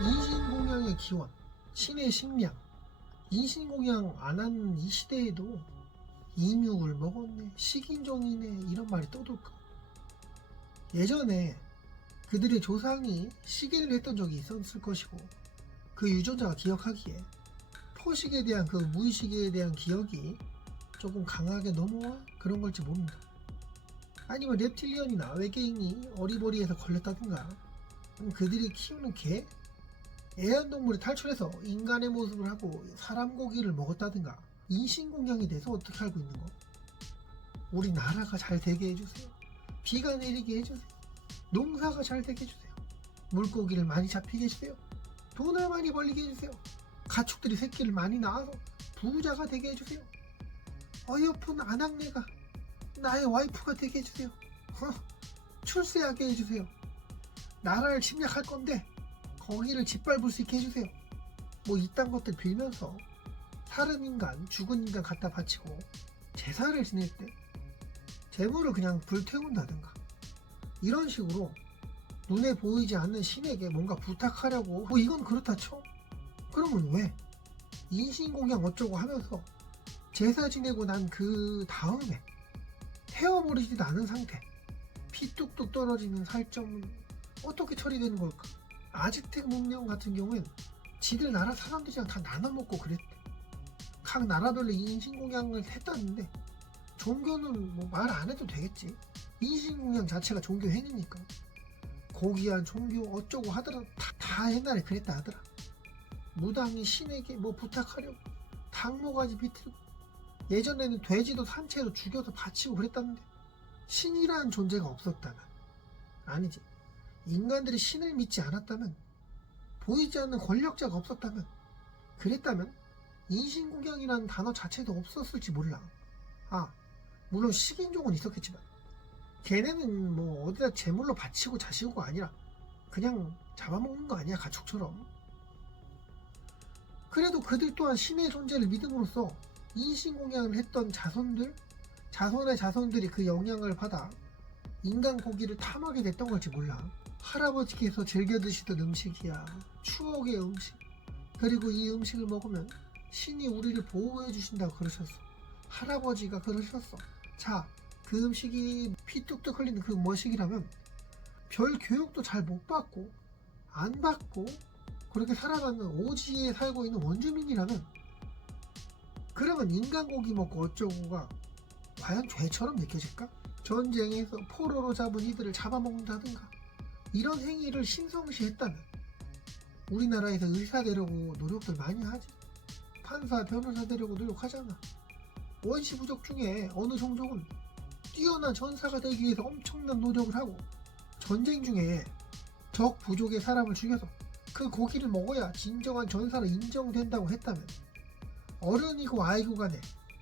인신공양의 기원, 신의 식량. 인신공양 안 하는 이 시대에도 인육을 먹었네, 식인종이네 이런 말이 떠돌까. 예전에 그들의 조상이 시계를 했던 적이 있었을 것이고 그 유전자가 기억하기에 포식에 대한 그 무의식에 대한 기억이 조금 강하게 넘어와 그런 걸지 모른다. 아니면 reptilian이나 외계인이 어리버리해서 걸렸다든가, 그들이 키우는 개, 애완동물이 탈출해서 인간의 모습을 하고 사람 고기를 먹었다든가. 인신공양에 대해서 어떻게 알고 있는 거? 우리 나라가 잘 되게 해주세요. 비가 내리게 해주세요. 농사가 잘 되게 해주세요. 물고기를 많이 잡히게 해주세요. 돈을 많이 벌리게 해주세요. 가축들이 새끼를 많이 낳아서 부자가 되게 해주세요. 어여쁜 아낙네가 나의 와이프가 되게 해주세요. 출세하게 해주세요. 나라를 침략할 건데 거기를 짓밟을 수 있게 해주세요. 뭐 이딴 것들 빌면서 살은 인간, 죽은 인간 갖다 바치고 제사를 지낼 때 재물을 그냥 불태운다든가 이런 식으로 눈에 보이지 않는 신에게 뭔가 부탁하려고, 뭐 이건 그렇다 쳐. 그러면 왜 인신공양 어쩌고 하면서 제사 지내고 난 그 다음에 태워버리지도 않은 상태, 피 뚝뚝 떨어지는 살점은 어떻게 처리되는 걸까? 아즈텍 문명 같은 경우엔 지들 나라 사람들이랑 다 나눠 먹고 그랬대. 각 나라별로 인신공양을 했다는데 종교는 뭐 말 안 해도 되겠지. 인신공양 자체가 종교 행위니까. 고귀한 종교 어쩌고 하더라도 다 옛날에 그랬다 하더라. 무당이 신에게 뭐 부탁하려고 닭모가지 비틀고, 예전에는 돼지도 산채로 죽여서 바치고 그랬다는데 신이라는 존재가 없었다면, 아니지, 인간들이 신을 믿지 않았다면, 보이지 않는 권력자가 없었다면, 그랬다면 인신공양이라는 단어 자체도 없었을지 몰라. 물론 식인종은 있었겠지만 걔네는 뭐 어디다 제물로 바치고 자시고가 아니라 그냥 잡아먹는 거 아니야, 가축처럼. 그래도 그들 또한 신의 존재를 믿음으로써 인신공양을 했던 자손의 자손들이 그 영향을 받아 인간 고기를 탐하게 됐던 걸지 몰라. 할아버지께서 즐겨 드시던 음식이야, 추억의 음식. 그리고 이 음식을 먹으면 신이 우리를 보호해 주신다고 그러셨어. 할아버지가 그러셨어. 자, 그 음식이 피 뚝뚝 흘리는 그 머식이라면 별 교육도 잘 못 받고 안 받고 그렇게 살아가는 오지에 살고 있는 원주민이라면, 그러면 인간 고기 먹고 어쩌고가 과연 죄처럼 느껴질까? 전쟁에서 포로로 잡은 이들을 잡아먹는다든가 이런 행위를 신성시했다면 우리나라에서 의사 되려고 노력들 많이 하지. 판사, 변호사 되려고 노력하잖아. 원시부족 중에 어느 종족은 뛰어난 전사가 되기 위해서 엄청난 노력을 하고, 전쟁 중에 적 부족의 사람을 죽여서 그 고기를 먹어야 진정한 전사로 인정된다고 했다면, 어른이고 아이고 간에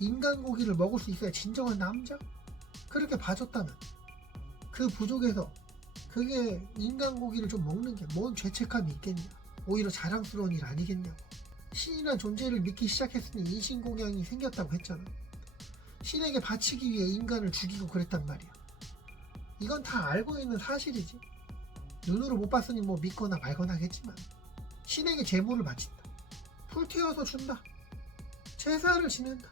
인간 고기를 먹을 수 있어야 진정한 남자? 그렇게 봐줬다면 그 부족에서 그게 인간 고기를 좀 먹는 게 뭔 죄책감이 있겠냐. 오히려 자랑스러운 일 아니겠냐고. 신이란 존재를 믿기 시작했으니 인신공양이 생겼다고 했잖아. 신에게 바치기 위해 인간을 죽이고 그랬단 말이야. 이건 다 알고 있는 사실이지. 눈으로 못 봤으니 뭐 믿거나 말거나 하겠지만 신에게 제물을 바친다, 불태워서 준다, 제사를 지낸다.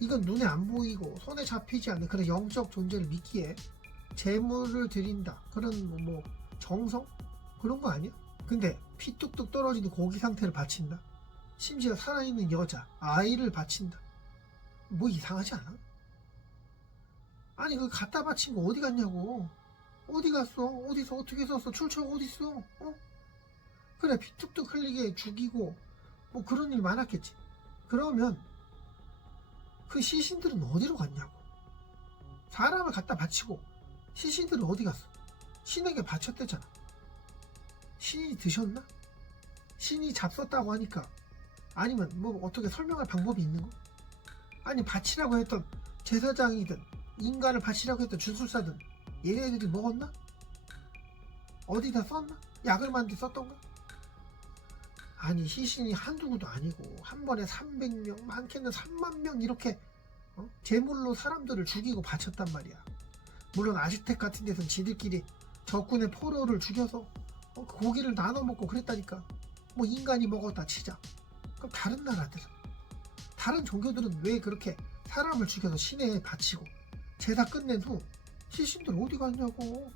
이건 눈에 안 보이고 손에 잡히지 않는 그런 영적 존재를 믿기에 제물을 드린다, 그런 뭐 정성? 그런 거 아니야? 근데 피 뚝뚝 떨어지는 고기 상태를 바친다, 심지어 살아있는 여자, 아이를 바친다. 뭐 이상하지 않아? 아니 그 갖다 바친 거 어디 갔냐고. 어디 갔어? 어디서 어떻게 썼어? 출처가 어딨어? 그래, 피 뚝뚝 흘리게 죽이고 뭐 그런 일 많았겠지. 그러면 그 시신들은 어디로 갔냐고. 사람을 갖다 바치고 시신들은 어디 갔어? 신에게 바쳤대잖아. 신이 드셨나? 신이 잡섰다고 하니까, 아니면 뭐 어떻게 설명할 방법이 있는 거? 아니 바치라고 했던 제사장이든 인간을 바치라고 했던 주술사든 얘네들이 먹었나? 어디다 썼나? 약을 만들 썼던가? 아니 시신이 한두구도 아니고 한 번에 300명, 많게는 3만 명 이렇게 제물로 사람들을 죽이고 바쳤단 말이야. 물론 아즈텍 같은 데서는 지들끼리 적군의 포로를 죽여서 그 고기를 나눠 먹고 그랬다니까. 뭐 인간이 먹었다 치자. 그럼 다른 나라들은, 다른 종교들은 왜 그렇게 사람을 죽여서 신에 바치고 제사 끝낸 후 시신들 어디 갔냐고.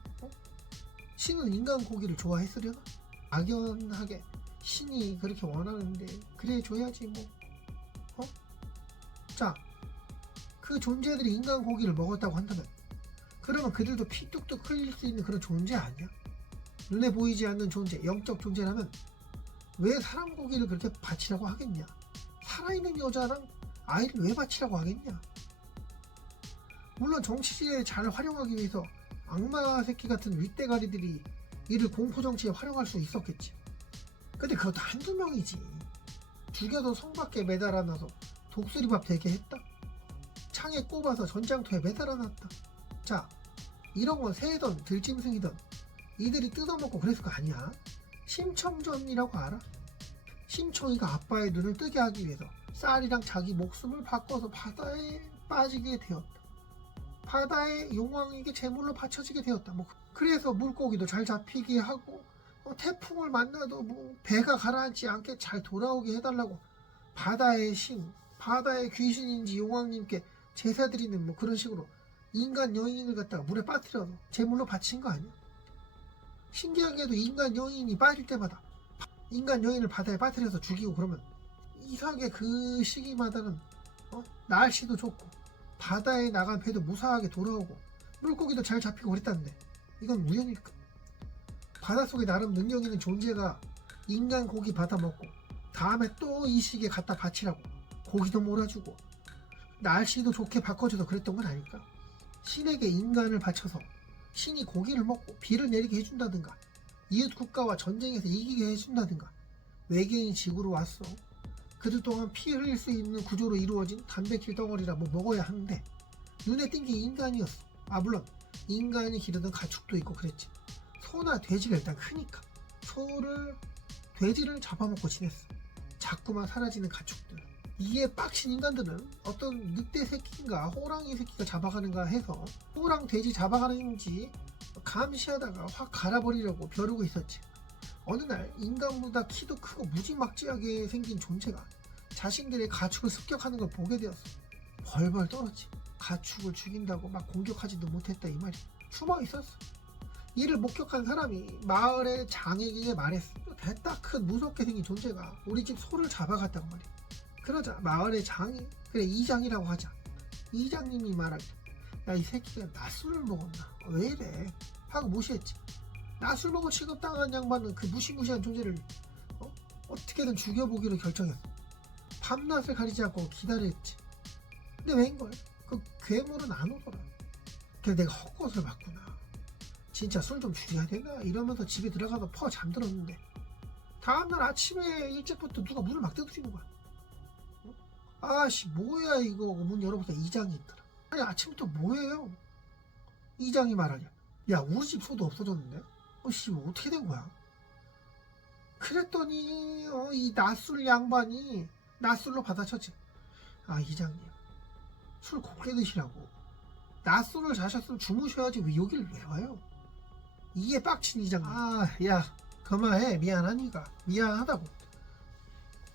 신은 인간 고기를 좋아했으려나? 막연하게 신이 그렇게 원하는데 그래 줘야지 뭐. 자, 그 존재들이 인간 고기를 먹었다고 한다면 그러면 그들도 피 뚝뚝 흘릴 수 있는 그런 존재 아니야? 눈에 보이지 않는 존재, 영적 존재라면 왜 사람 고기를 그렇게 바치라고 하겠냐? 살아있는 여자랑 아이를 왜 바치라고 하겠냐? 물론 정치지에 잘 활용하기 위해서 악마 새끼 같은 윗대가리들이 이를 공포정치에 활용할 수 있었겠지. 근데 그것도 한두 명이지. 죽여서 성 밖에 매달아놔서 독수리밥 되게 했다. 창에 꼽아서 전장터에 매달아놨다. 자, 이런 건 새던 들짐승이던 이들이 뜯어먹고 그랬을 거 아니야. 심청전이라고 알아? 심청이가 아빠의 눈을 뜨게 하기 위해서 쌀이랑 자기 목숨을 바꿔서 바다에 빠지게 되었다. 바다의 용왕에게 제물로 바쳐지게 되었다. 뭐 그래서 물고기도 잘 잡히게 하고 태풍을 만나도 뭐 배가 가라앉지 않게 잘 돌아오게 해달라고 바다의 신, 바다의 귀신인지 용왕님께 제사 드리는 뭐 그런 식으로 인간 여인을 갖다가 물에 빠뜨려서 제물로 바친 거 아니야? 신기하게도 인간 여인이 빠질 때마다 인간 여인을 바다에 빠뜨려서 죽이고 그러면 이상하게 그 시기마다는 날씨도 좋고 바다에 나간 배도 무사하게 돌아오고 물고기도 잘 잡히고 그랬다는데 이건 우연일까? 바닷속에 나름 능력 있는 존재가 인간 고기 받아먹고 다음에 또 이 시기에 갖다 바치라고 고기도 몰아주고 날씨도 좋게 바꿔줘서 그랬던 건 아닐까? 신에게 인간을 바쳐서 신이 고기를 먹고 비를 내리게 해준다든가 이웃 국가와 전쟁에서 이기게 해준다든가 외계인 지구로 왔어. 그들 동안 피 흘릴 수 있는 구조로 이루어진 단백질 덩어리라 뭐 먹어야 하는데 눈에 띈 게 인간이었어. 물론 인간이 기르던 가축도 있고 그랬지. 소나 돼지가 일단 크니까 돼지를 잡아먹고 지냈어. 자꾸만 사라지는 가축들. 이게 빡친 인간들은 어떤 늑대 새끼인가 호랑이 새끼가 잡아가는가 해서 호랑 돼지 잡아가는지 감시하다가 확 갈아버리려고 벼르고 있었지. 어느 날 인간보다 키도 크고 무지막지하게 생긴 존재가 자신들의 가축을 습격하는 걸 보게 되었어. 벌벌 떨었지. 가축을 죽인다고 막 공격하지도 못했다 이 말이. 숨어 있었어. 이를 목격한 사람이 마을의 장에게 말했어. 대따 큰 무섭게 생긴 존재가 우리 집 소를 잡아갔다고 말이야. 그러자 마을의 장이, 그래 이장이라고 하자, 이장님이 말하길, 야 이 새끼가 낮술을 먹었나? 왜 이래? 하고 무시했지. 낮술 먹어 취급당한 양반은 그 무시무시한 존재를 어떻게든 죽여보기로 결정했어. 밤낮을 가리지 않고 기다렸지. 근데 웬걸? 그 괴물은 안 오더라. 그래서 내가 헛것을 봤구나. 진짜 술 좀 줄여야 되나? 이러면서 집에 들어가서 퍼 잠들었는데 다음날 아침에 일찍부터 누가 문을 막 두드리는 거야. 아씨 뭐야 이거. 문 열어보니까 이장이 있더라. 아니 아침부터 뭐예요? 이장이 말하냐, 야 우리 집 소도 없어졌는데? 씨 뭐 어떻게 된 거야? 그랬더니 이 낮술 양반이 낮술로 받아쳤지. 이장님 술 곱게 드시라고. 낮술을 자셨으면 주무셔야지 왜 여기를 왜 와요? 이게 빡친 이장님. 야 그만해. 미안하니까. 미안하다고.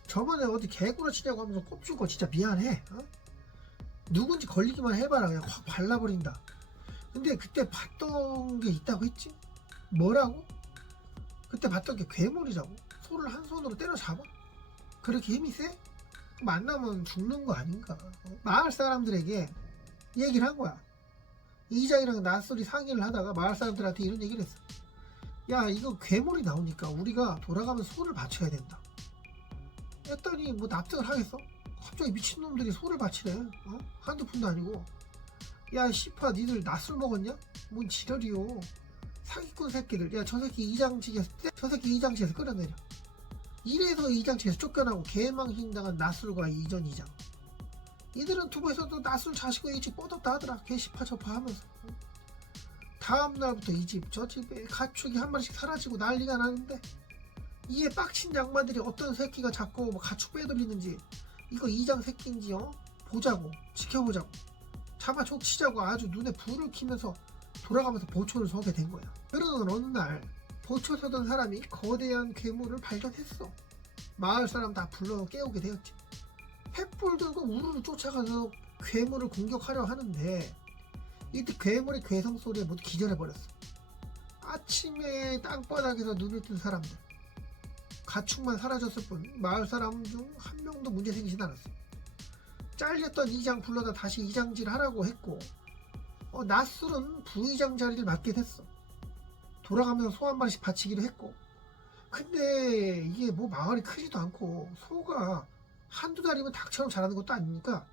저번에 어디 개구라 치냐고 하면서 꼽준 거 진짜 미안해. 누군지 걸리기만 해봐라 그냥 확 발라버린다. 근데 그때 봤던 게 있다고 했지? 뭐라고? 그때 봤던 게 괴물이라고. 소를 한 손으로 때려잡아? 그렇게 힘이 세? 만나면 죽는 거 아닌가? 마을 사람들에게 얘기를 한 거야. 이장이랑 낯설이 상의를 하다가 마을 사람들한테 이런 얘기를 했어. 야 이거 괴물이 나오니까 우리가 돌아가면 소를 바쳐야 된다. 했더니 뭐 납득을 하겠어? 갑자기 미친놈들이 소를 바치래. 한두 푼도 아니고. 야 씨파 니들 낯술 먹었냐? 뭔 지랄이요. 사기꾼 새끼들. 야 저 새끼 이장치에서 끌어내려. 이래서 이장치에서 쫓겨나고 개망신당한 낯술과 이전 이장. 이들은 투부에서도 낯술 자식과 일찍 뻗었다 하더라. 개시파 저파 하면서. 다음날부터 이 집 저 집에 가축이 한 마리씩 사라지고 난리가 나는데 이에 빡친 양반들이 어떤 새끼가 자꾸 뭐 가축 빼돌리는지 이거 이장 새끼인지 보자고, 지켜보자고, 잡아 족치자고 아주 눈에 불을 켜면서 돌아가면서 보초를 서게 된 거야. 그러던 어느 날 보초 서던 사람이 거대한 괴물을 발견했어. 마을 사람 다 불러 깨우게 되었지. 횃불 들고 우르르 쫓아가서 괴물을 공격하려 하는데 이때 괴물의 괴성 소리에 모두 기절해버렸어. 아침에 땅바닥에서 눈을 뜬 사람들, 가축만 사라졌을 뿐 마을 사람 중 한 명도 문제 생기진 않았어. 잘렸던 이장 불러다 다시 이장질 하라고 했고 낯술은 부의장 자리를 맡게 됐어. 돌아가면서 소 한 마리씩 바치기로 했고, 근데 이게 뭐 마을이 크지도 않고 소가 한두 달이면 닭처럼 자라는 것도 아니니까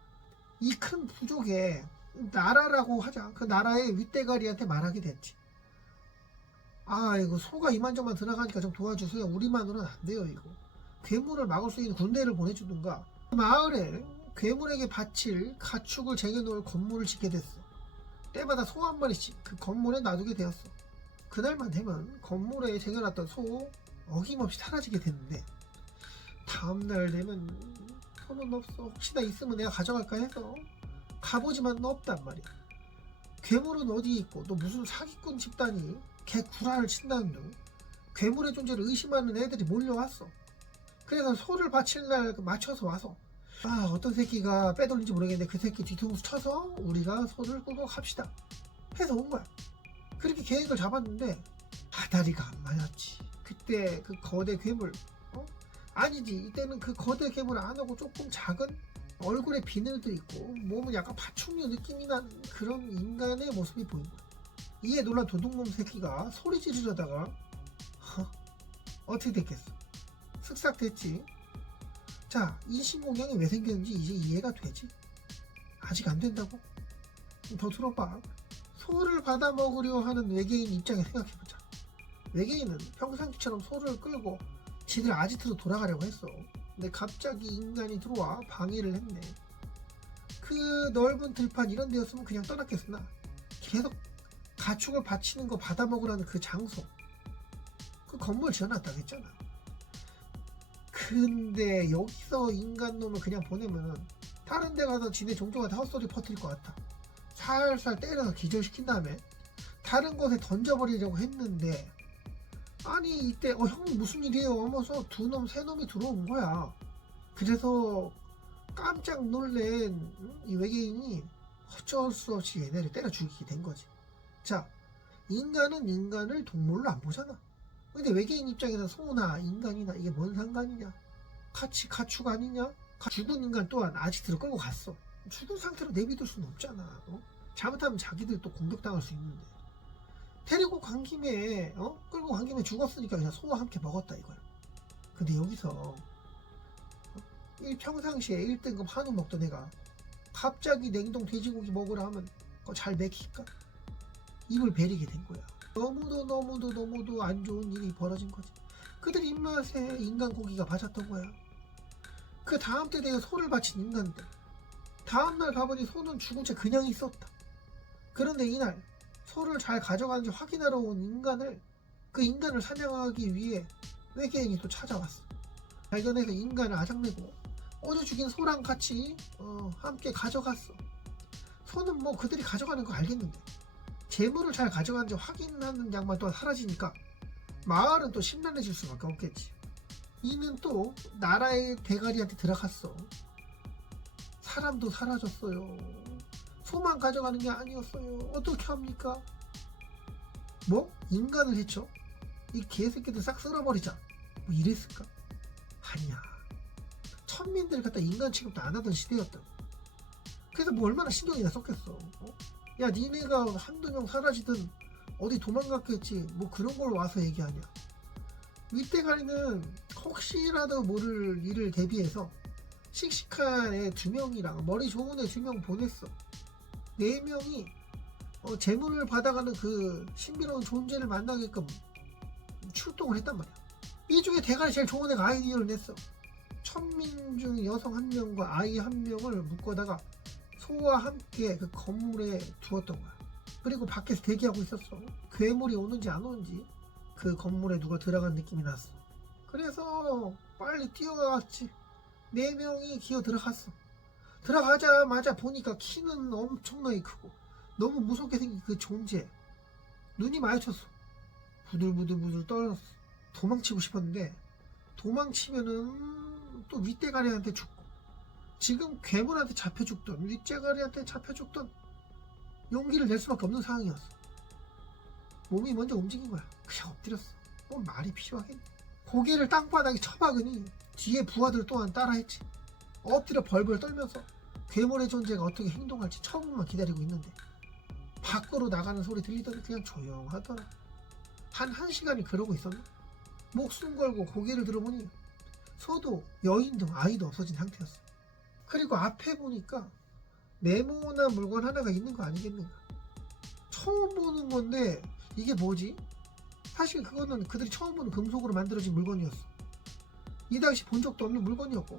이 큰 부족에 나라라고 하자, 그 나라의 윗대가리한테 말하게 됐지. 아, 이거 소가 이만저만 들어가니까 좀 도와주세요. 우리만으로는 안 돼요. 이거 괴물을 막을 수 있는 군대를 보내주든가. 마을에 괴물에게 바칠 가축을 쟁여놓을 건물을 짓게 됐어. 때마다 소 한 마리씩 그 건물에 놔두게 되었어. 그날만 되면 건물에 쟁여놨던 소 어김없이 사라지게 됐는데, 다음날 되면 소는 없어. 혹시나 있으면 내가 가져갈까 해서 가보지만 없단 말이야. 괴물은 어디 있고 또 무슨 사기꾼 집단이 개 구라를 친다는 등 괴물의 존재를 의심하는 애들이 몰려왔어. 그래서 소를 바칠 날 맞춰서 와서 어떤 새끼가 빼돌린지 모르겠는데 그 새끼 뒤통수 쳐서 우리가 소를 끌고 갑시다 해서 온 거야. 그렇게 계획을 잡았는데 다리가 안 맞았지. 그때 그 거대 괴물 아니지, 이때는 그 거대 괴물 안 오고 조금 작은, 얼굴에 비늘도 있고 몸은 약간 파충류 느낌이 나는 그런 인간의 모습이 보인 거야. 이에 놀란 도둑놈 새끼가 소리 지르려다가 어떻게 됐겠어? 쓱싹 됐지. 자, 인신공양이 왜 생겼는지 이제 이해가 되지? 아직 안 된다고? 더 들어봐. 소를 받아 먹으려 하는 외계인 입장에 생각해보자. 외계인은 평상시처럼 소를 끌고 지들 아지트로 돌아가려고 했어. 근데 갑자기 인간이 들어와 방해를 했네. 그 넓은 들판 이런 데였으면 그냥 떠났겠으나 계속 가축을 바치는 거 받아 먹으라는 그 장소, 그 건물 지어놨다고 했잖아. 근데 여기서 인간놈을 그냥 보내면 다른 데 가서 지네 종족한테 헛소리 퍼뜨릴 것 같아. 살살 때려서 기절시킨 다음에 다른 곳에 던져버리려고 했는데, 아니 이때 형 무슨 일이에요 하면서 두 놈 세 놈이 들어온 거야. 그래서 깜짝 놀란 이 외계인이 어쩔 수 없이 얘네를 때려 죽이게 된 거지. 자, 인간은 인간을 동물로 안 보잖아. 근데 외계인 입장에서 소나 인간이나 이게 뭔 상관이냐? 같이 가축 아니냐? 죽은 인간 또한 아지트로 끌고 갔어. 죽은 상태로 내비둘 수는 없잖아. 잘못하면 자기들 또 공격당할 수 있는데. 데리고 간 김에 끌고 간 김에 죽었으니까 그냥 소와 함께 먹었다 이거야. 근데 여기서 평상시에 1등급 한우 먹던 애가 갑자기 냉동 돼지고기 먹으라 하면 그거 잘 먹힐까? 입을 베리게 된 거야. 너무도 안 좋은 일이 벌어진 거지. 그들 입맛에 인간 고기가 맞았던 거야. 그 다음 때 내가 소를 바친 인간들, 다음날 가보니 소는 죽은 채 그냥 있었다. 그런데 이날 소를 잘 가져가는지 확인하러 온 그 인간을 사냥하기 위해 외계인이 또 찾아왔어. 발견해서 인간을 아작내고 어제 죽인 소랑 같이 함께 가져갔어. 소는 뭐 그들이 가져가는 거 알겠는데 재물을 잘 가져가는지 확인하는 양만 또한 사라지니까 마을은 또 심란해질 수밖에 없겠지. 이는 또 나라의 대가리한테 들어갔어. 사람도 사라졌어요. 소만 가져가는 게 아니었어요. 어떻게 합니까? 뭐? 인간을 해쳐? 이 개새끼들 싹 쓸어버리자. 뭐 이랬을까? 아니야. 천민들 갖다 인간 취급도 안 하던 시대였다고. 그래서 뭐 얼마나 신경이나 썼겠어. 야, 니네가 한두 명 사라지든 어디 도망갔겠지. 뭐 그런 걸 와서 얘기하냐. 윗대가리는 혹시라도 모를 일을 대비해서 씩씩한 애 2명이랑 머리 좋은 애 2명 보냈어. 4명이 재물을 받아가는 그 신비로운 존재를 만나게끔 출동을 했단 말이야. 이 중에 대가리 제일 좋은 애가 아이디어를 냈어. 천민 중 여성 1명과 아이 1명을 묶어다가 소와 함께 그 건물에 두었던 거야. 그리고 밖에서 대기하고 있었어. 괴물이 오는지 안 오는지 그 건물에 누가 들어간 느낌이 났어. 그래서 빨리 뛰어갔지. 4명이 기어 들어갔어. 들어가자마자 보니까 키는 엄청나게 크고 너무 무섭게 생긴 그 존재. 눈이 마주쳤어. 부들부들 떨었어. 도망치고 싶었는데 도망치면은 또 윗대가리한테 죽고, 지금 괴물한테 잡혀 죽던 윗대가리한테 잡혀 죽던 용기를 낼 수밖에 없는 상황이었어. 몸이 먼저 움직인 거야. 그냥 엎드렸어. 뭐 말이 필요하겠네. 고개를 땅바닥에 쳐박으니 뒤에 부하들 또한 따라했지. 엎드려 벌벌 떨면서 괴물의 존재가 어떻게 행동할지 처음만 기다리고 있는데 밖으로 나가는 소리 들리더니 그냥 조용하더라. 한 1시간이 그러고 있었나? 목숨 걸고 고개를 들어보니 소도 여인도 아이도 없어진 상태였어. 그리고 앞에 보니까 네모난 물건 하나가 있는 거 아니겠는가. 처음 보는 건데 이게 뭐지? 사실 그거는 그들이 처음 보는 금속으로 만들어진 물건이었어. 이 당시 본 적도 없는 물건이었고,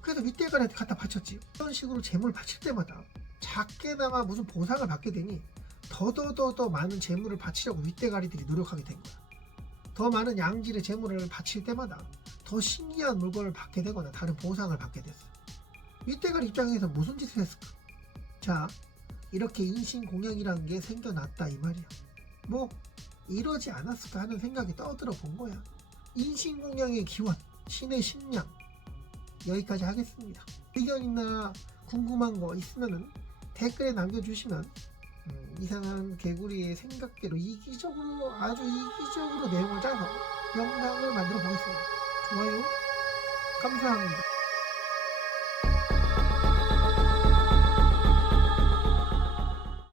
그래서 윗대가리한테 갖다 바쳤지. 이런 식으로 재물을 바칠 때마다 작게나마 무슨 보상을 받게 되니 더 많은 재물을 바치려고 윗대가리들이 노력하게 된 거야. 더 많은 양질의 재물을 바칠 때마다 더 신기한 물건을 받게 되거나 다른 보상을 받게 됐어. 윗대가리 입장에서 무슨 짓을 했을까? 자, 이렇게 인신공양이라는 게 생겨났다 이 말이야. 뭐 이러지 않았을까 하는 생각이 떠들어 본 거야. 인신공양의 기원, 신의 식량, 여기까지 하겠습니다. 의견이나 궁금한 거 있으면은 댓글에 남겨주시면 이상한 개구리의 생각대로 이기적으로, 아주 이기적으로 내용을 짜서 영상을 만들어 보겠습니다. 좋아요 감사합니다.